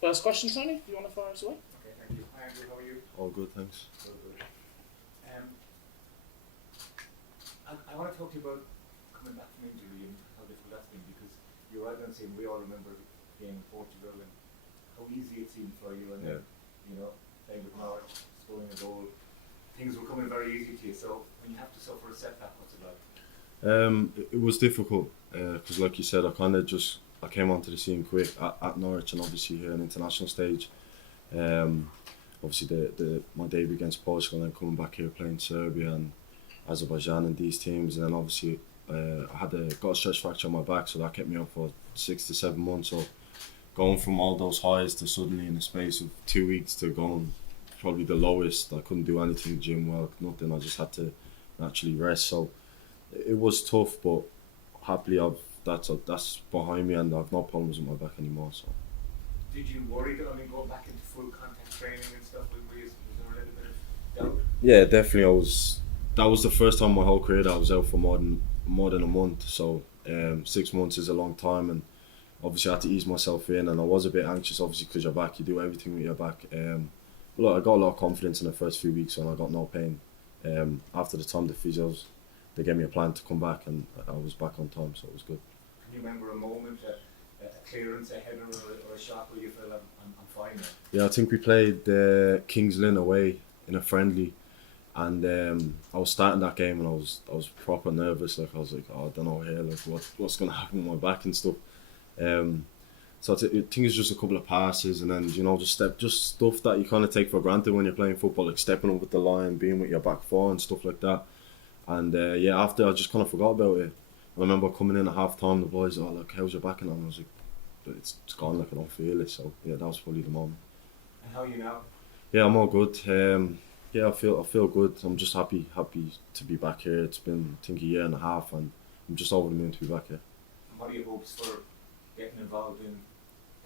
First question, Tony, do you want to fire us away? Okay, thank you. Hi Andrew, how are you? All good, thanks. So good. I want to talk to you about coming back from injury and how difficult that's been, because you're right on saying we all remember being in Portugal and how easy it seemed for you, and then, playing with Norwich, scoring a goal. Things were coming very easy to you. So when you have to suffer a setback, what's it like? It was difficult because, like you said, I came onto the scene quick at Norwich, and obviously here on the international stage. Obviously my debut against Portugal, and then coming back here playing Serbia and Azerbaijan and these teams, and then obviously I got a stretch fracture on my back, so that kept me up for 6 to 7 months. So going from all those highs to suddenly in the space of 2 weeks to going probably the lowest, I couldn't do anything, gym work, nothing. I just had to naturally rest. So it was tough, but happily that's behind me, and I've no problems with my back anymore. So. Did you worry that, going back into full contact training and stuff, was there a little bit of doubt? Yeah, definitely. That was the first time in my whole career that I was out for more than a month. So 6 months is a long time, and obviously I had to ease myself in, and I was a bit anxious, obviously, because you're back. You do everything with your back. Look, I got a lot of confidence in the first few weeks, and I got no pain. After the time, the physios, they gave me a plan to come back, and I was back on time, so it was good. Can you remember a moment, a clearance, a header, or a shot where you felt I'm fine now? Yeah, I think we played 𝐂𝐎𝐶 away in a friendly, and I was starting that game, and I was proper nervous. Like I was like, I don't know here, like what's gonna happen with my back and stuff. So I think it's just a couple of passes, and then just stuff that you kind of take for granted when you're playing football, like stepping up with the line, being with your back four and stuff like that. And after I just kind of forgot about it. I remember coming in at half time, the boys, look, how's your back? And I was like, it's gone, like I don't feel it. So yeah, that was probably the moment. And how are you now? Yeah, I'm all good. I feel good. I'm just happy to be back here. It's been, I think, a year and a half, and I'm just over the moon to be back here. And what are your hopes for getting involved in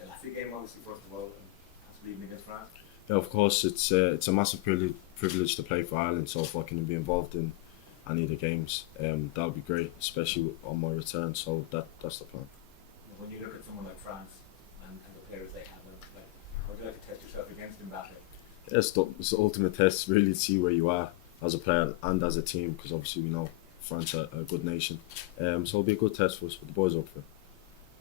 the Latvia game, obviously, first of all, and possibly even against France? Yeah, of course, it's a massive privilege to play for Ireland. So if I can be involved in any of the games, that would be great, especially on my return. So that's the plan. When you look at someone like France and the players they have, like, how would you like to test yourself against Mbappé? It's the ultimate test, really, to see where you are as a player and as a team, because obviously we know France are a good nation. So it'll be a good test for us, but the boys are up for it.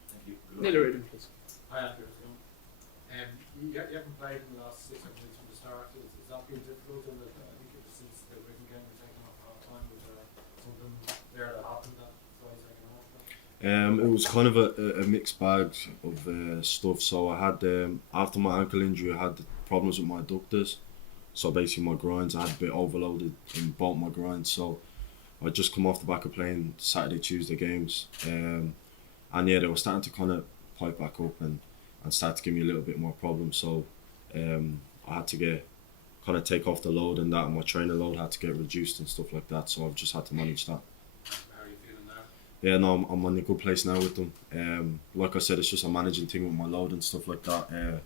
Thank you. Neil Reardon, please. Hi Andrew, how's it going? You haven't played in the last 6 weeks from the start. Is that been difficult? And I think it was since the Wigan game you're taking off half time. Was there something there that happened that's why you're taking off? It was kind of a mixed bag of stuff. So I had, after my ankle injury, I had problems with my adductors. So basically my groins, I had a bit overloaded in both my groins. So I just come off the back of playing Saturday, Tuesday games. And yeah, they were starting to kind of pipe back up and start to give me a little bit more problems. So I had to take off the load, and that, and my training load had to get reduced and stuff like that. So I've just had to manage that. How are you feeling now? Yeah, no, I'm in a good place now with them. Like I said, it's just a managing thing with my load and stuff like that.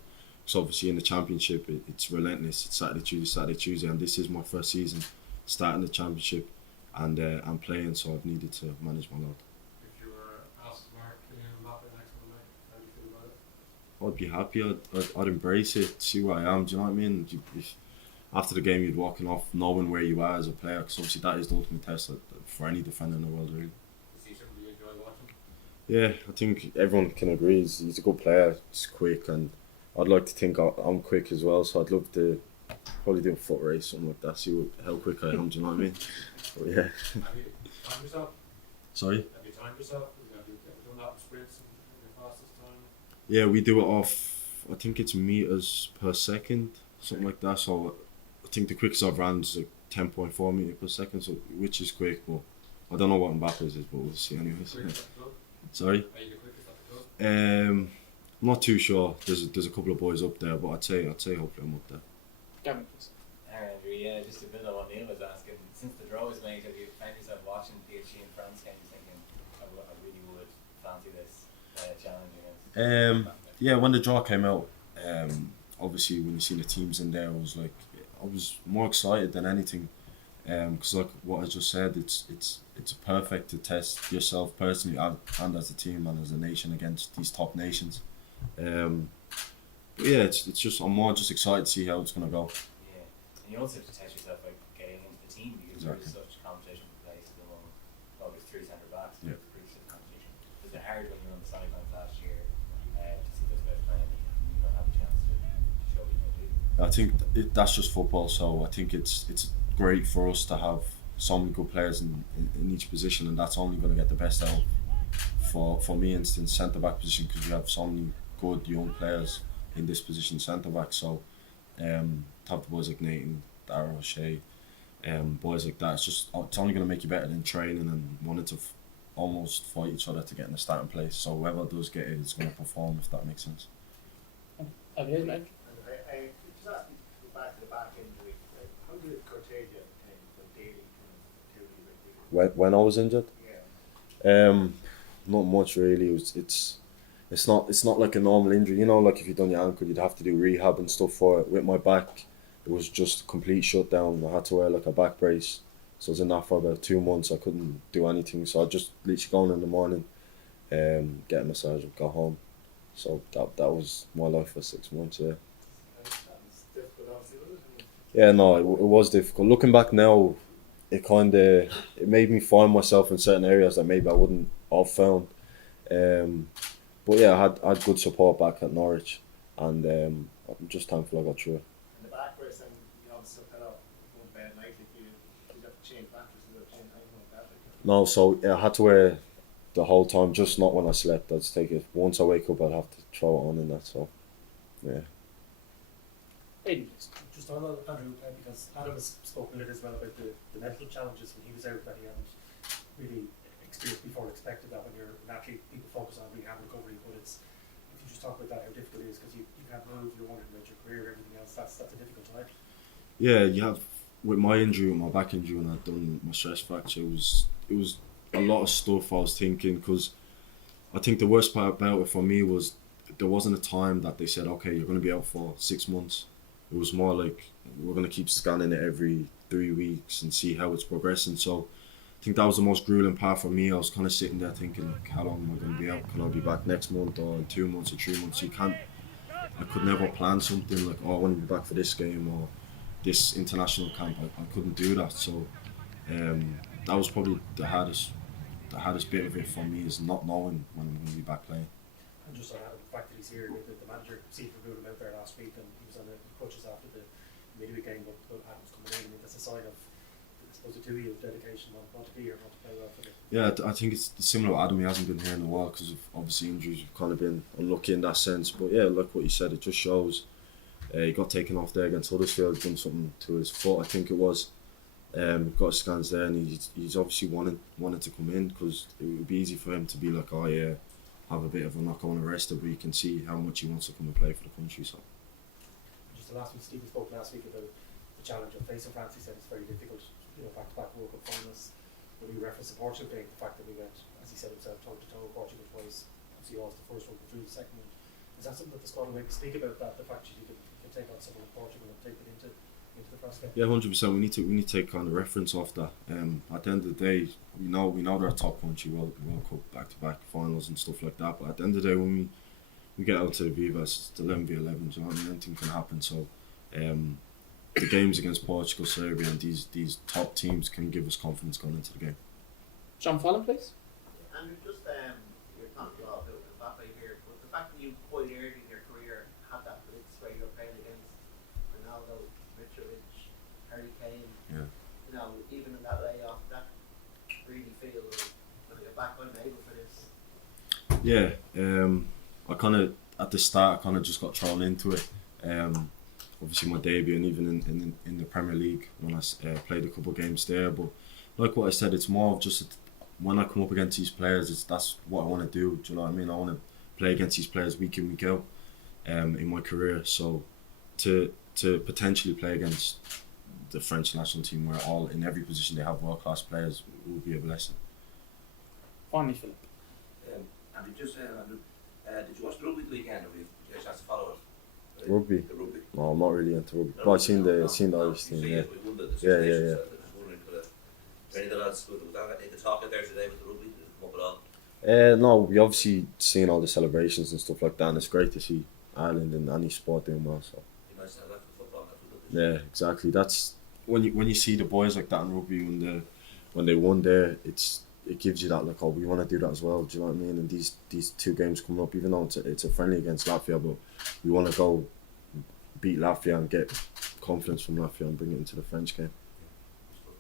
So obviously in the championship, it's relentless. It's Saturday, Tuesday, and this is my first season starting the championship, and I'm playing, so I've needed to manage my load. If you were asked to mark Kylian Mbappé next Monday, how do you feel about it? I'd be happy. I'd embrace it, see where I am. Do you know what I mean? If after the game you'd walking off knowing where you are as a player, because obviously that is the ultimate test for any defender in the world, really. Is he somebody you enjoy watching? Yeah, I think everyone can agree. He's a good player. He's quick, and I'd like to think I'm quick as well. So I'd love to probably do a foot race, something like that. See how quick I am. Do you know what I mean? But yeah. Have you timed yourself? Sorry. Have you timed yourself? Have you done that with sprints and your fastest time? Yeah, we do it off. I think it's meters per second, something like that. So I think the quickest I've ran is like 10.4 meters per second, so which is quick. But I don't know what Mbappe's is, but we'll see anyways. Sorry. Are you the quickest at the club? I'm not too sure. There's a couple of boys up there, but I'd say hopefully I'm up there. Gavin, please. Andrew, yeah, just a bit on what Neil was asking. Since the draw was made, have you found yourself watching PSG and France games thinking, I really would fancy this challenging us? Yeah, when the draw came out, obviously when you see the teams in there, I was more excited than anything, because like what I just said, it's perfect to test yourself personally and as a team and as a nation against these top nations. But yeah, it's just I'm more just excited to see how it's gonna go. Yeah, and you also have to test yourself by getting into the team because there is such competition for place at the moment. Well, there's 3 centre backs, but Yeah. it's pretty stiff competition. Was it hard when you were on the sidelines last year to see those guys playing and you don't have a chance to show what you can do? I think that's just football, so I think it's great for us to have so many good players in each position, and that's only going to get the best out for me, instance, centre back position, because we have so many good young players in this position, centre back. So to have the boys like Nathan, Darragh, Shea, boys like that, it's only going to make you better than training and wanting to almost fight each other to get in the starting place. So whoever does get it is going to perform, if that makes sense. Have you, mate? I just asked you to go back to the back injury. How did 𝐂𝐎𝐑𝐄𝐒𝐒 when Daly When I was injured, Yeah. not much really. It's not like a normal injury. You know, like if you've done your ankle, you'd have to do rehab and stuff for it. With my back, it was just a complete shutdown. I had to wear like a back brace. So I was in that for about 2 months. I couldn't do anything. So I just literally go in the morning, get a massage and go home. So that was my life for 6 months, yeah. That's difficult, obviously, wasn't it? Yeah, no, it was difficult. Looking back now, it made me find myself in certain areas that maybe I wouldn't have found. But yeah, I had good support back at Norwich, and I'm just thankful I got through it. And the back race, and you obviously fell off one bad night. If you have to change mattresses or change anything like that. No, so yeah, I had to wear the whole time, just not when I slept. I'd take it once I wake up. I'd have to throw it on and that. So yeah. Aidan, please. Just on that, Andrew, because Adam has spoken a little as well about the mental challenges when he was out that he hadn't really experienced before, expected that when you're naturally people focus on rehab recovery, but it's, if you just talk about that, how difficult it is because you can't move, you're wondering about your career, everything else, that's a difficult time. Yeah, you have, with my injury, with my back injury, when I'd done my stress fracture, it was a lot of stuff I was thinking, because I think the worst part about it for me was there wasn't a time that they said, okay, you're going to be out for 6 months. It was more like, we're going to keep scanning it every 3 weeks and see how it's progressing. So I think that was the most grueling part for me. I was kind of sitting there thinking, like, how long am I going to be out? Can I be back next month or in 2 months or 3 months? I could never plan something like, oh, I want to be back for this game or this international camp. I couldn't do that. So that was probably the hardest bit of it for me, is not knowing when I'm going to be back playing. And just on Adam, the fact that he's here, the manager seemed to rule him out there last week and he was on the crutches after the midweek game, but Adam's coming in. I mean, that's a sign of, I suppose, the 2 years dedication, want to be here, want to play well for the... Yeah, I think it's similar with Adam. He hasn't been here in a while because of obviously injuries. We've kind of been unlucky in that sense. But yeah, like what you said, it just shows. He got taken off there against Huddersfield, done something to his foot, I think it was. Got his scans there, and he's obviously wanted to come in, because it would be easy for him to be like, oh yeah, have a bit of a knock on arrested, but you can see how much he wants to come and play for the country. So Just the last week, Stephen spoke last week about the challenge of facing France. He said it's very difficult, back-to-back World Cup finals. When we referenced the Portugal game, the fact that we went, as he said himself, toe-to-toe Portugal twice, obviously lost the first one, but drew the second one. Is that something that the squad will maybe speak about, that the fact that you can take on someone in Portugal and take it into the first game? yeah, 100%. We need to take kind of reference off that. At the end of the day, we know they're a top country, World Cup back-to-back finals and stuff like that. But at the end of the day, when we get out to the Viva, it's 11v11, so anything can happen. So the games against Portugal, Serbia, and these top teams can give us confidence going into the game. John Fallon, please. And just you're talking a lot about Mbappé here, but the fact that you quite early in your career had that blitz where you're playing against Ronaldo, Mitrovic, Harry Kane, even in that layoff, that really feels when you're back, I'm able for this. Yeah, I kind of at the start I kind of just got thrown into it. Obviously my debut, and even in the Premier League when I played a couple of games there. But like what I said, it's more of just when I come up against these players, that's what I want to do. Do you know what I mean? I want to play against these players week in, week out in my career. So to potentially play against the French national team, where in every position they have world-class players, will be a blessing. Finally, Philip. Andrew, did you watch the rugby the weekend, or did you get a chance to follow it? Rugby? The rugby. No, I'm not really into rugby. But I've seen the Irish team, yeah. We won the Yeah. I was wondering, any of the lads, was that in the talk out there today with the rugby? Did it come up at all? No, we obviously seen all the celebrations and stuff like that, and it's great to see Ireland in any sport doing well. So You might say that for football, that's what it is. yeah, exactly. That's when you see the boys like that in rugby when they won there, it gives you that like, oh, we want to do that as well. Do you know what I mean? And these 2 games coming up, even though it's a friendly against Latvia, but we want to go beat Latvia and get confidence from Latvia and bring it into the French game.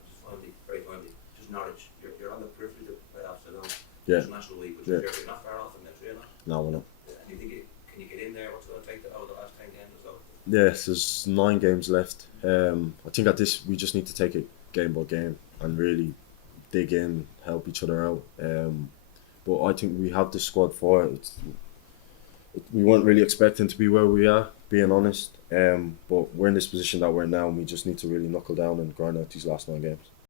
Just finally, very finally, just Norwich. You're on the periphery of the playoffs, I know. Yeah. International week, but Yeah. you're not far off from this, really. No, we're not. And you think can you get in there? What's it going to take over the last 10 games or so? Yes, there's 9 games left. I think at this we just need to take it game by game and really dig in, help each other out. But I think we have the squad for it. We weren't really expecting to be where we are, being honest. But we're in this position that we're in now, and we just need to really knuckle down and grind out these last 9 games.